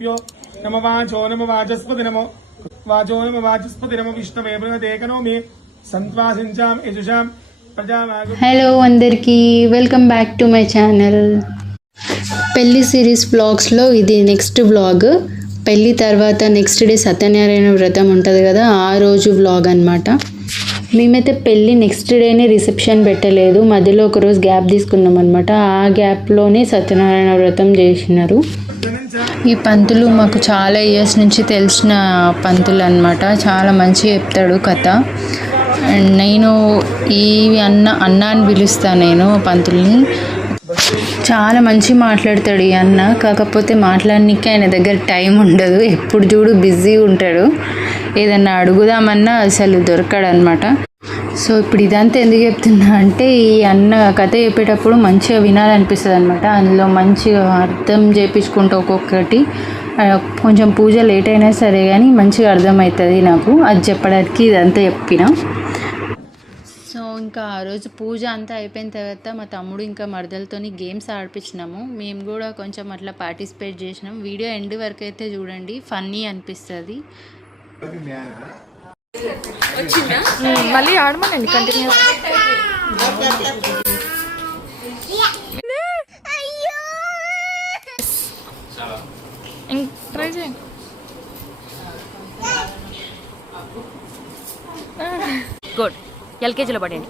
ब्रह्मणस्पतिभ्यो नमो वाचो नमो वाचस्पति नमो वाचो नमो वाचस्पति नमो विष्णवे बृहदेकनो मे संत्वासिंचाम यजुषाम प्रजामागो। హలో అందరికీ welcome back to my channel. పెళ్లి సిరీస్ వ్లాగ్స్లో ఇది నెక్స్ట్ వ్లాగ్. పెళ్ళి తర్వాత నెక్స్ట్ డే సత్యనారాయణ వ్రతం ఉంటుంది కదా, ఆ రోజు వ్లాగ్ అనమాట. మేమైతే పెళ్ళి నెక్స్ట్ డేనే రిసెప్షన్ పెట్టలేదు, మధ్యలో ఒకరోజు గ్యాప్ తీసుకున్నాం అనమాట. ఆ గ్యాప్లోనే సత్యనారాయణ వ్రతం చేసినారు. ఈ పంతులు మాకు చాలా ఇయర్స్ నుంచి తెలిసిన పంతులు అనమాట. చాలా మంచిగా చెప్తాడు కథ. నేను ఈ అన్న అని పిలుస్తాను నేను పంతుల్ని. చాలా మంచి మాట్లాడతాడు ఈ అన్న. కాకపోతే మాట్లాడడానికి ఆయన దగ్గర టైం ఉండదు, ఎప్పుడు చూడు బిజీ ఉంటాడు. ఏదన్నా అడుగుదామన్నా అసలు దొరకడనమాట. సో ఇప్పుడు ఇదంతా ఎందుకు చెప్తున్నా అంటే, ఈ అన్న కథ చెప్పేటప్పుడు మంచిగా వినాలనిపిస్తుంది అనమాట. అందులో మంచిగా అర్థం చేయించుకుంటూ ఒక్కొక్కటి కొంచెం పూజ లేట్ అయినా సరే కానీ మంచిగా అర్థమవుతుంది నాకు. అది చెప్పడానికి ఇదంతా చెప్పిన. సో ఇంకా ఆ రోజు పూజ అంతా అయిపోయిన తర్వాత మా తమ్ముడు ఇంకా మరదలతో గేమ్స్ ఆడిపించినాము. మేము కూడా కొంచెం అట్లా పార్టిసిపేట్ చేసినాం. వీడియో ఎండ్ వరకు అయితే చూడండి, ఫన్నీ అనిపిస్తుంది. మళ్ళీ ఆడమనండి కంటిన్యూ. ట్రై చేయండి. గుడ్. ఎల్కేజీలో పడండి.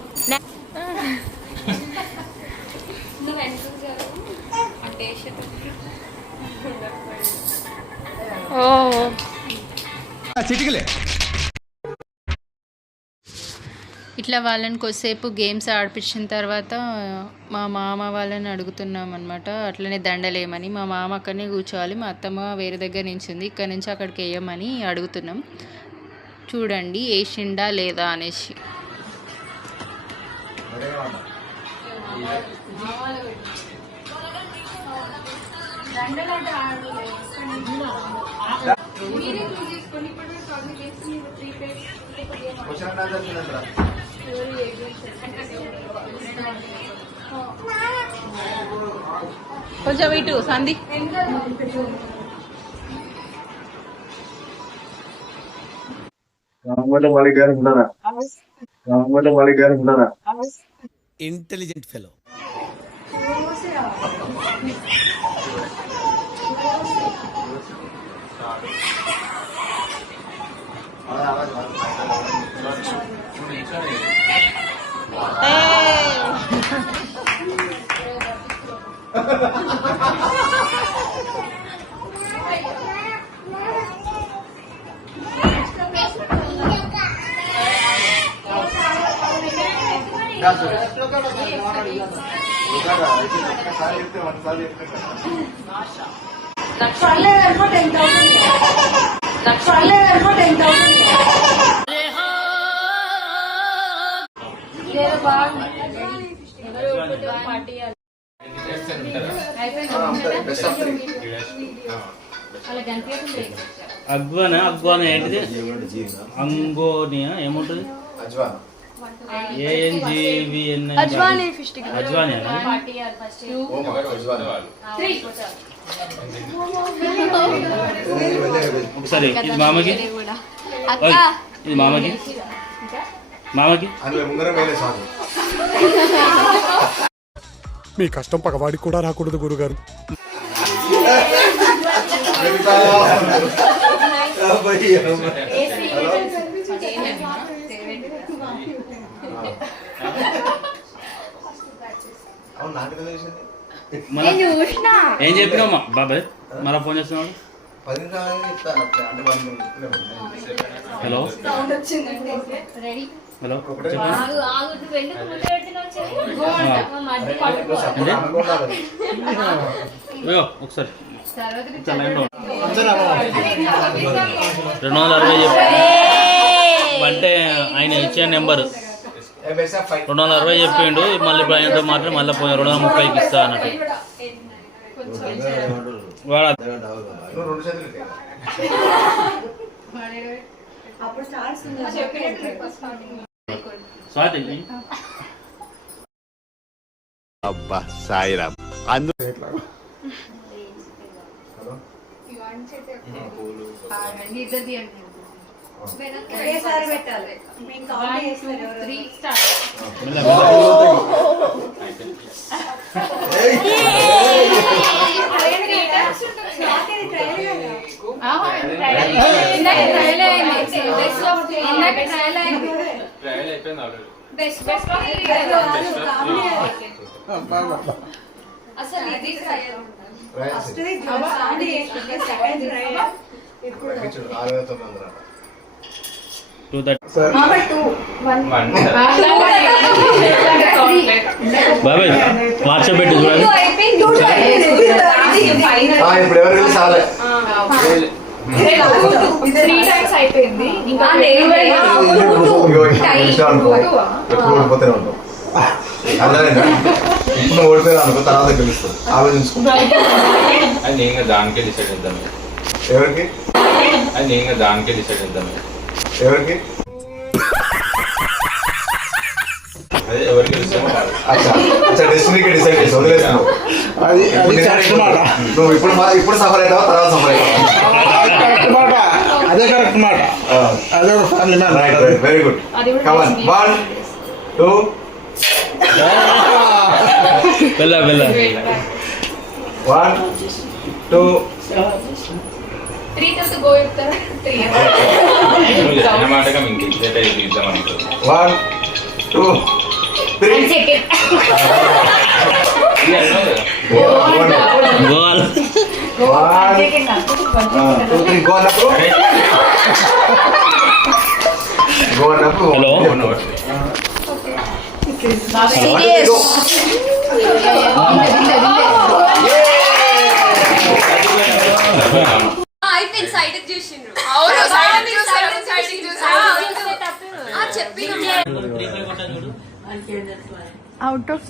ఇట్లా వాళ్ళని కొద్దిసేపు గేమ్స్ ఆడిపించిన తర్వాత మా మామ వాళ్ళని అడుగుతున్నాం అనమాట, అట్లనే దండలేమని. మా మామ అక్కడనే కూర్చోవాలి, మా అత్తమ్మ వేరే దగ్గర నించింది, ఇక్కడ నుంచి అక్కడికి వేయమని అడుగుతున్నాం. చూడండి వేసిండా లేదా అనేసి. కొంచెం ఇటు సంధి. Intelligent fellow. అగ్వానా ఏంటిది? అంగోనియా ఏముంటుంది? అజ్వాని ఒకసారి ఇది మామకి, ఇది మామకి మీ కష్టం పగవాడికి కూడా రాకూడదు గురుగారు. ఏం చెప్పినావు బాబాయ్? మళ్ళా ఫోన్ చేస్తున్నాడు. హలో హలో ఒకసారి 260 చెప్పి అంటే ఆయన ఇచ్చే నెంబరు 260 చెప్పిండు. మళ్ళీ ఇప్పుడు ఆయనతో మాట్లాడి మళ్ళీ 230కి ఇస్తా అన్నట్టు. అబ్బా సాయిరామ్. బాబాయ్ వాట్సాప్ పెట్టి చూడండి. ఇప్పుడు ఎవరు చాలే అయిపోయింది ఓడిపోతూనే ఉంటాం. అర్థమైందా? ఇప్పుడు ఓడిపోయారు అనుకో, తర్వాత గెలుస్తాం. ఆలోచించుకుంటాం. అది నేను దానికే డిసైడ్ చేద్దాం. ఎవరికి అది నేను దానికే డిసైడ్ చేద్దాం. ఎవరికి అదే ఎవరికి ఇష్టమో డెస్టినీకి డిసైడ్ చేసి వదిలేస్తున్నావు. నువ్వు ఇప్పుడు సఫర్ అవుతావా, తర్వాత సఫర్ అవుతావా? అదే కరెక్ట్ మాట. అదే family man. Right, very good. Come on, 1 2 వెళ్ళ 1 2 3 తర్వాత గో చెప్తారా 3 మాటగా మీకు ఇద్దాం అనుకో. 1 2 3 గోల్ 1 2 3 గో అన్నప్పుడు హలో అయిపోయింది. సైడ్ చూసిండ్రు. అవును, సైడ్ చెప్పి అవుట్ ఆఫ్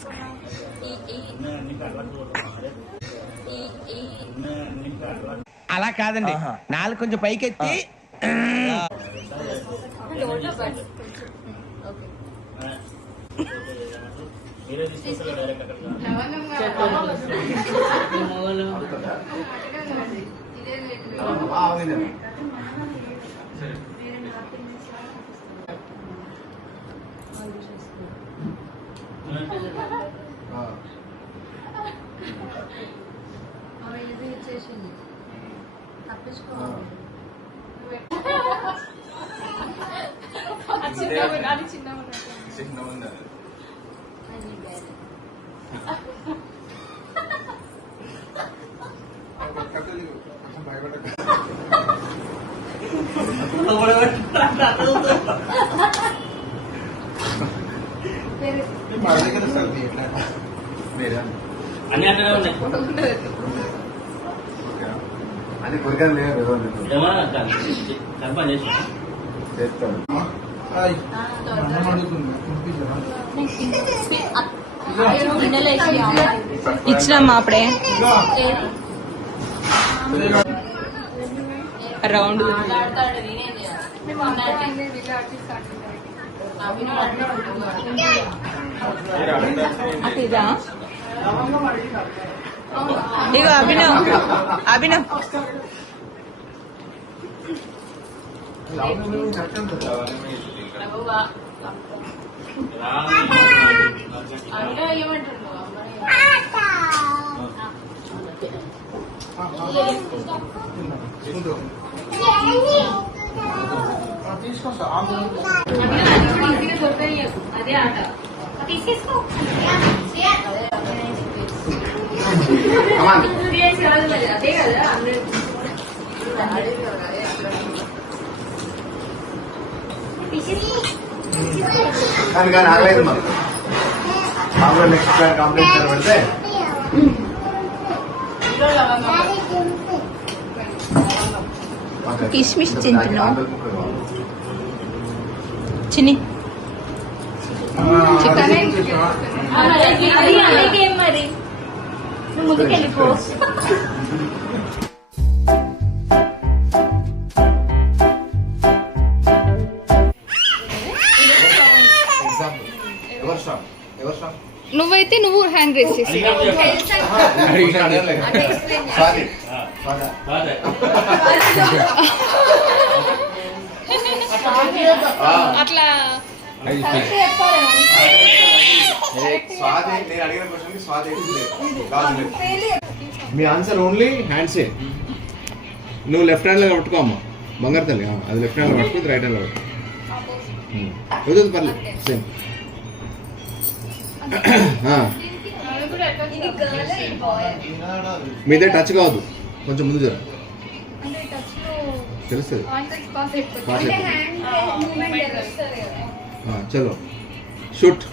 అలా కాదండి, నాలుగు కొంచెం పైకెత్తి. అన్ని అట్లనే ఉన్నాయి. అది కొరికలు లేదు, ఏమన్నా కన్ఫర్మ్ చేసి చేస్తాను. ఇచ్చినమ్మా అప్పుడే రౌండ్ అదిదా ఇక అభినవ్ అదే ఆట తీసేసుకో. అదే కదా కానీ ఆగలేదు మాకు. మామూలు నెక్స్ట్ ప్లాన్ కంప్లీట్ పెడితే కిస్మిస్ తింటున్నావు చిన్ని మరి ముందుకెళ్ళిపో. ఎవరు స్ట్రాంగ్? ఎవరు స్ట్రాంగ్? నువ్వైతే నువ్వు హ్యాండ్ రేస్ చేసి స్వాతి అట్లా స్వాతి నేను అడిగిన క్వశ్చన్ స్వాతి కాదు. మీ ఆన్సర్ ఓన్లీ హ్యాండ్సే. నువ్వు లెఫ్ట్ హ్యాండ్లో పట్టుకో అమ్మ, బంగారు తల్లి. అది లెఫ్ట్ హ్యాండ్లో పట్టుకుంది, రైట్ హ్యాండ్లో పట్టుకో. వద్దు పర్లేదు, సేమ్. మీ దగ్గర టచ్ కావద్దు, కొంచెం ముందు జర తెలుస్తుంది. చలో షూట్.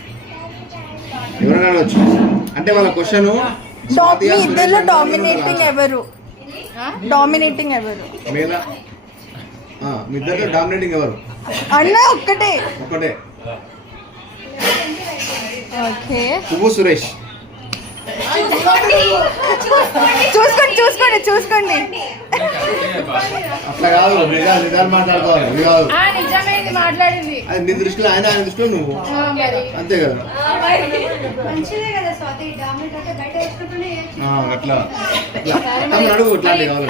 ఎవరైనా అడగచ్చు. అంటే వాళ్ళ క్వశ్చన్ ఇద్దరు డామినేటింగ్ ఎవరు మేలా మీ ఇద్దరు డామినేటింగ్ ఎవరు? అన్న ఒక్కటే. ఓకే, పువ్వు సురేష్. చూసుకోండి అట్లా కాదు, నిజాలు మాట్లాడుకోవాలి. ఇది కాదు, నిజమేది మాట్లాడింది. అది నీ దృష్టిలో ఆయన, ఆయన దృష్టిలో నువ్వు, అంతే కదా. అట్లా తమ్ముడు అడుగు, ఇట్లాంటి కావాలి.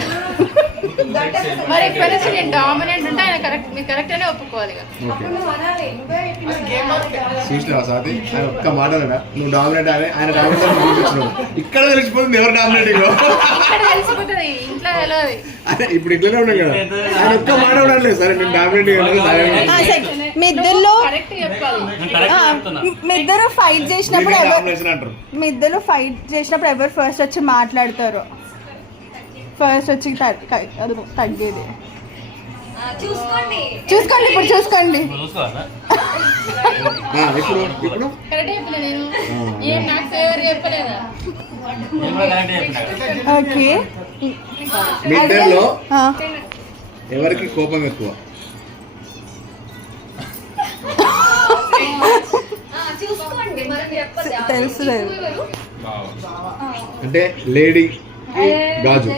మరి ఎప్పుడైనా నేను డామినెంట్ ఉంటే ఆయన కరెక్ట్, మీరు కరెక్ట్ అనే ఒప్పుకోవాలి. చూసినావా స్వాతి, ఆయన ఒక్క మాట నువ్వు డామినేట్ అని, ఆయన డామినేట్ చూపించినావు. ఇక్కడ తెలిసిపోతుంది ఎవరు డామినేటింగ్. తెలిసిపోతుంది, ఇంట్లో తెలియదు. అదే ఇప్పుడు ఇట్లనే ఉన్నాం కదా, ఆయన ఒక్క మాట ఉండలేదు. సరే నేను డామినేటింగ్ మీ ఇద్దరు కరెక్ట్ చెప్పాలి. మీ ఇద్దరు ఫైట్ చేసినప్పుడు అంటారు. మీ ఇద్దరు ఫైట్ చేసినప్పుడు ఎవరు ఫస్ట్ వచ్చి మాట్లాడతారు? ఫస్ట్ వచ్చి అది తగ్గేది. చూసుకోండి, ఇప్పుడు చూసుకోండి. ఇప్పుడు కరెక్ట్ చెప్పలే నేను, ఏం నాకు ఫేవర్ చెప్పలేదా? ఓకే, మీ ఇద్దరిలో ఎవరికి కోపం ఎక్కువ? తెలుసు అంటే లేడీ గాజు.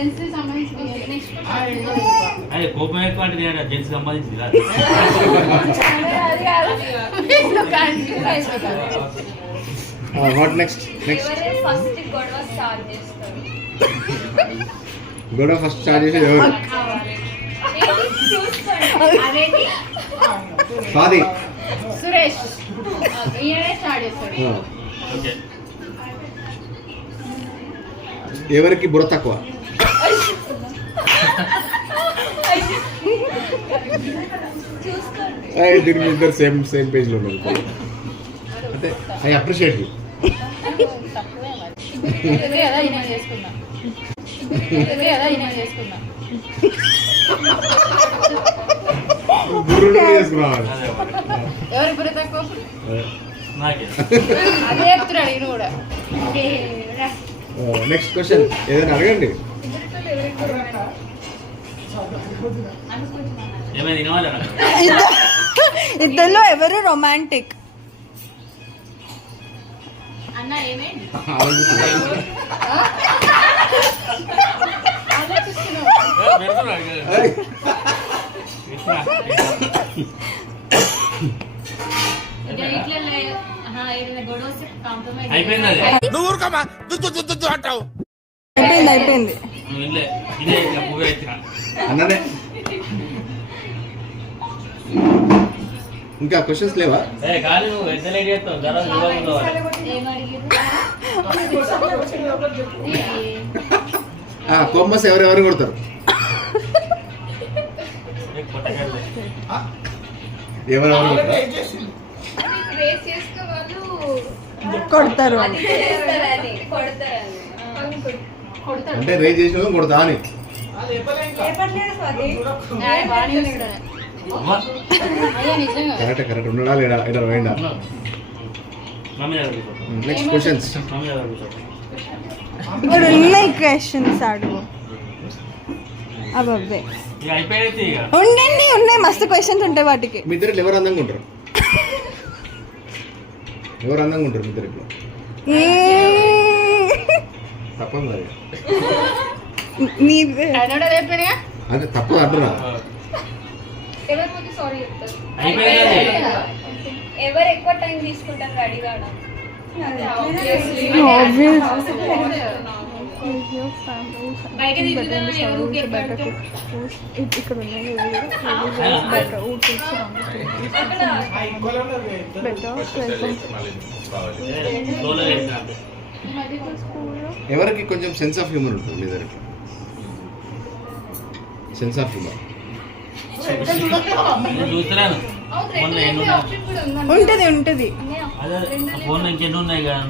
కోపం ఎక్కువ అంటే జెంట్స్ సంబంధించింది కాదు. What next? గొడవ ఫస్ట్ స్టార్ట్ చేసేది ఎవరు? స్వాతి, సురేష్ స్టార్ట్ చేస్తాడు. ఎవరికి బుర్ర తక్కువ? దీని మీ ఇద్దరు సేమ్ పేజ్ లో ఉన్నారు. అంటే ఐ అప్రిషియేట్ యూ. చేసుకున్నాను. ఎవరి బుర్ర తక్కువ? నాకే అదే చెప్తున్నాడు ఈయన కూడా. నెక్స్ట్ క్వశ్చన్ ఏదైనా అడగండి. ఇద్దరిలో ఎవరు రొమాంటిక్? అన్న ఏమేంటి అయిపోయింది. అన్ననే ఇంకా క్వశ్చన్స్ లేవా? కొమ్మస్ ఎవరెవరు కొడతారు? ఎవరెవరు కొడతారు అంటే రేజ్ చేసిన కొడతా అని. కరెక్ట్ ఉండడా లేడా? ఇక్కడ పోయిందా? Next questions. ఇక్కడ ఉన్నాయి క్వశ్చన్స్ అడుగు. అబ్బాయి ఉన్నాయి మస్తు క్వశ్చన్స్ ఉంటాయి వాటికి. మీ ఇద్దరు ఎవరు అందంగా ఉంటారు? ఎవరు అందంగా ఉంటారు మీ ఇద్దరు? తప్పదు మరి, అదే తప్పదు అంటున్నా. ఎవరు ఎక్కువ టైం తీసుకుంటారు రెడీ కావడం? ఇక్కడ ఉన్నాయి ఎవరికి కొంచెం సెన్స్ ఆఫ్ హ్యూమర్ ఉంటుంది లేదరికి సెన్స్ ఆఫ్ హ్యూమర్ నేను చూస్తున్నాను మొన్న ఎన్ని ఉంటది ఉంటది అదే ఫోన్ ఇంకెన్ని ఉన్నాయి కదా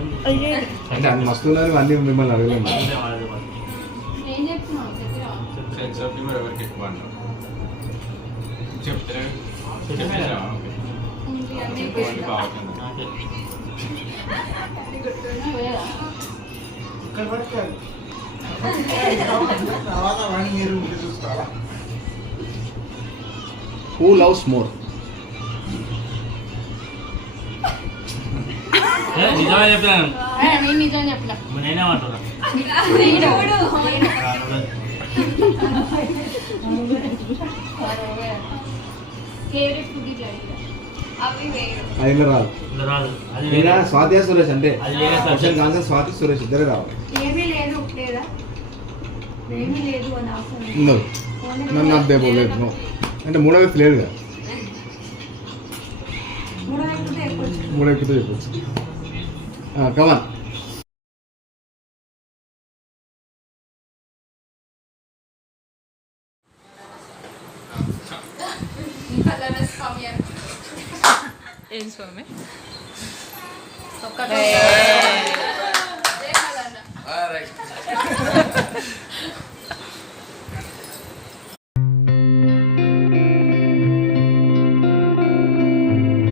అంటే అది మస్తు ఉన్నారు అన్ని మిమ్మల్ని అడగలేము సెన్స్ ఆఫ్ హ్యూమర్ ఎవరికి ఎక్కువ అంటారు చెప్తే బాగుంటుంది హూ లవ్స్ మోర్ నిజమే చెప్పాను నేను నిజం చెప్పిన నేనేమంటున్నా ఫేవరెట్ ఫుడ్ అవి వేరు అది రాదు రాదు అది ఇలా స్వాతి సురేష్ అంటే అది వేరే క్వశ్చన్ ఆన్సర్ స్వాతి సురేష్ ఇద్దరే రావాలి ఏమీ లేదు లేదా ఏమీ లేదు అని అవసరం ఉండదు నన్ను అదే పోలేదు నో అంటే మూడో వ్యక్తి లేదు కదా మూడో వ్యక్తితో చెప్పచ్చు కమాన్ ఏం స్వామి All right.